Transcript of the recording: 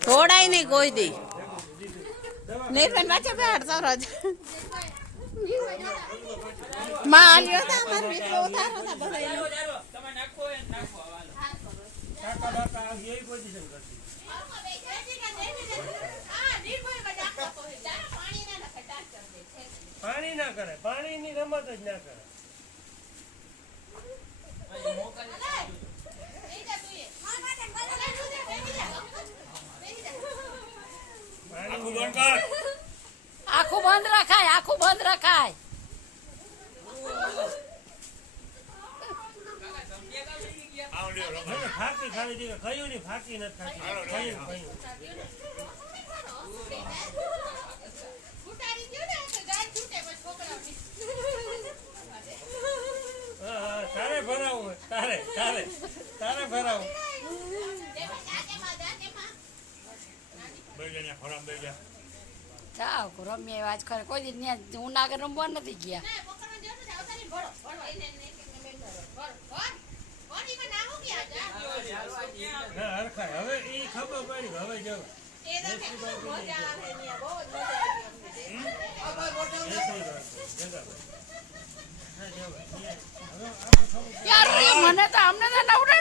થોડાય નહીં કોઈ દી નહીં પણ પાછા બેઠતા રોજ માં આલ્યો હતા મારો મિત્રો ઉતારો હતા બધા તમે નાખો એ નાખો કાકા બાકા આ ગઈ પોઝિશન કરતી પાણી ના કરે પાણીની રમત જ ના કરે આખું બંધ રખાય આખું બંધ રખાય ફાકી ખાવી દીધું કયું નહીં ફાકી નથી ખાતી તારે ભરાવું તારે તારે તારે ભરાવું જાઓ રમ્યા એવા જ કરે કોઈ દી ઉનાગર રમવા નથી ગયા હવે એ ખબર પડી હવે જવા યાર મને તો અમને તો નવડે